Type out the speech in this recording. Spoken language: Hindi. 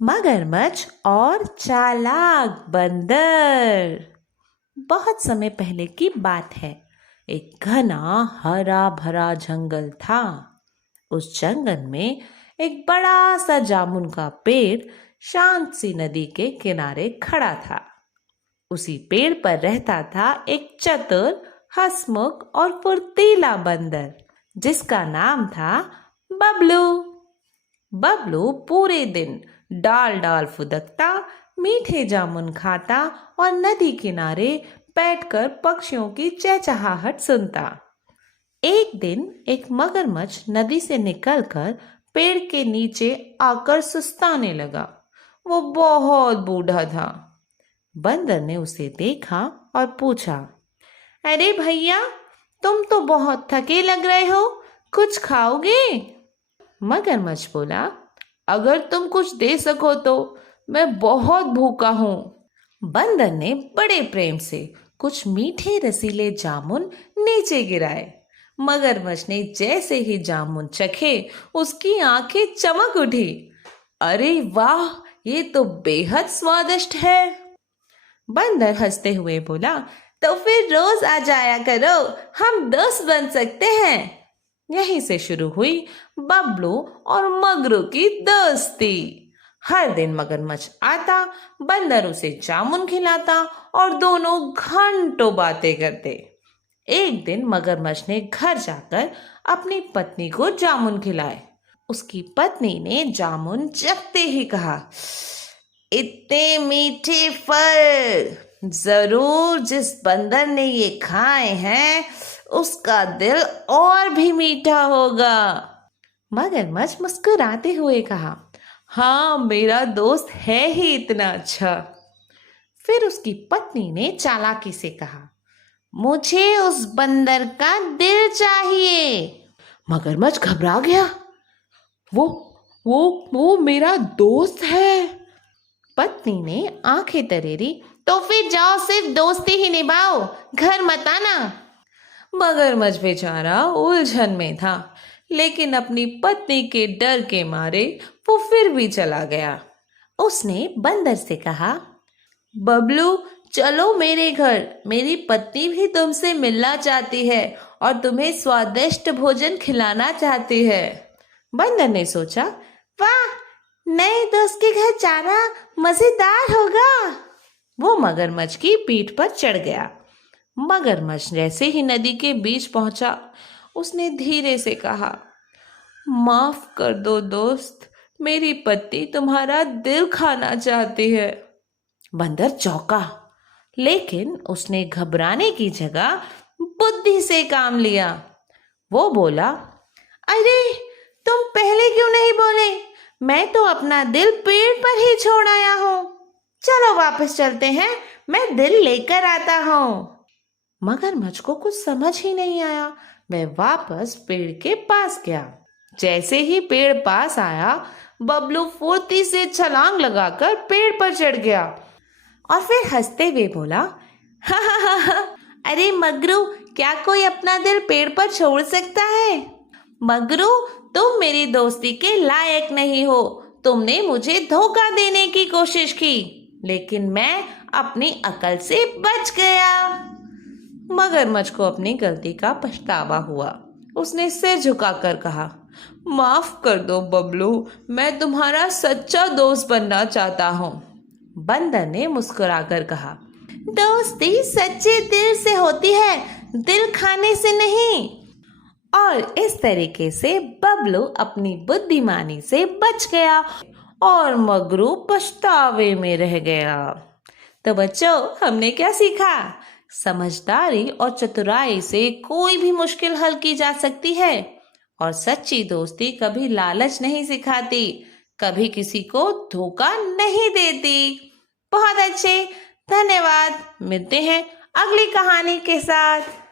मगरमच्छ और चालाक बंदर। बहुत समय पहले की बात है। एक घना हरा भरा जंगल था। उस जंगल में एक बड़ा सा जामुन का पेड़ शांत सी नदी के किनारे खड़ा था। उसी पेड़ पर रहता था एक चतुर, हंसमुख और फुर्तीला बंदर जिसका नाम था बबलू। बबलू पूरे दिन डाल डाल फुदकता, मीठे जामुन खाता और नदी किनारे बैठकर पक्षियों की चहचहाहट सुनता। एक दिन एक मगरमच्छ नदी से निकलकर पेड़ के नीचे आकर सुस्ताने लगा। वो बहुत बूढ़ा था। बंदर ने उसे देखा और पूछा, अरे भैया, तुम तो बहुत थके लग रहे हो, कुछ खाओगे? मगरमच्छ बोला, अगर तुम कुछ दे सको तो, मैं बहुत भूखा हूं। बंदर ने बड़े प्रेम से कुछ मीठे रसीले जामुन नीचे गिराए। मगरमच्छ ने जैसे ही जामुन चखे, उसकी आंखें चमक उठी। अरे वाह, ये तो बेहद स्वादिष्ट है। बंदर हंसते हुए बोला, तो फिर रोज आ जाया करो, हम दोस्त बन सकते हैं। यहीं से शुरू हुई बबलू और मगरू की दोस्ती। हर दिन मगरमच्छ आता, बंदर उसे जामुन खिलाता और दोनों घंटों बातें करते। एक दिन मगरमच्छ ने घर जाकर अपनी पत्नी को जामुन खिलाए। उसकी पत्नी ने जामुन चखते ही कहा, इतने मीठे फल जरूर जिस बंदर ने ये खाए हैं उसका दिल और भी मीठा होगा। मगरमच्छ मुस्कुराते हुए कहा, हाँ, मेरा दोस्त है ही इतना अच्छा। फिर उसकी पत्नी ने चालाकी से कहा, मुझे उस बंदर का दिल चाहिए। मगरमच्छ घबरा गया। वो वो मेरा दोस्त है। पत्नी ने आंखें तरेरी, तो फिर जाओ, सिर्फ दोस्ती ही निभाओ, घर मत आना। मगरमच्छ बेचारा उलझन में था, लेकिन अपनी पत्नी के डर के मारे वो फिर भी चला गया। उसने बंदर से कहा, बबलू, चलो मेरे घर, मेरी पत्नी भी तुमसे मिलना चाहती है और तुम्हें स्वादिष्ट भोजन खिलाना चाहती है। बंदर ने सोचा, वाह, नए दोस्त के घर जाना मजेदार होगा। वो मगरमच्छ की पीठ पर चढ़ गया। मगरमच्छ जैसे ही नदी के बीच पहुंचा, उसने धीरे से कहा, माफ कर दो दोस्त, मेरी पत्नी तुम्हारा दिल खाना चाहती है। बंदर चौंका, लेकिन उसने घबराने की जगह बुद्धि से काम लिया। वो बोला, अरे, तुम पहले क्यों नहीं बोले? मैं तो अपना दिल पेड़ पर ही छोड़ आया हूँ। चलो वापस चलते हैं, मैं दिल लेकर आता हूँ। मगरमच्छ को कुछ समझ ही नहीं आया। वह वापस पेड़ के पास गया। जैसे ही पेड़ पास आया, बबलू फुर्ती से छलांग लगाकर पेड़ पर चढ़ गया और फिर हंसते हुए बोला, हा हा हा हा, अरे मगरू, क्या कोई अपना दिल पेड़ पर छोड़ सकता है? मगरू, तुम मेरी दोस्ती के लायक नहीं हो। तुमने मुझे धोखा देने की कोशिश की, लेकिन मैं अपनी अकल से बच गया। मगरमच्छ को अपनी गलती का पछतावा हुआ। उसने सिर झुकाकर कहा, माफ कर दो बबलू, मैं तुम्हारा सच्चा दोस्त बनना चाहता हूँ। बंदर ने मुस्कुराकर कहा, दोस्ती सच्चे दिल से होती है, दिल खाने से नहीं। और इस तरीके से बबलू अपनी बुद्धिमानी से बच गया और मगरू पछतावे में रह गया। तो बच्चों, हमने क्या सीखा? समझदारी और चतुराई से कोई भी मुश्किल हल की जा सकती है और सच्ची दोस्ती कभी लालच नहीं सिखाती, कभी किसी को धोखा नहीं देती। बहुत अच्छे, धन्यवाद। मिलते हैं अगली कहानी के साथ।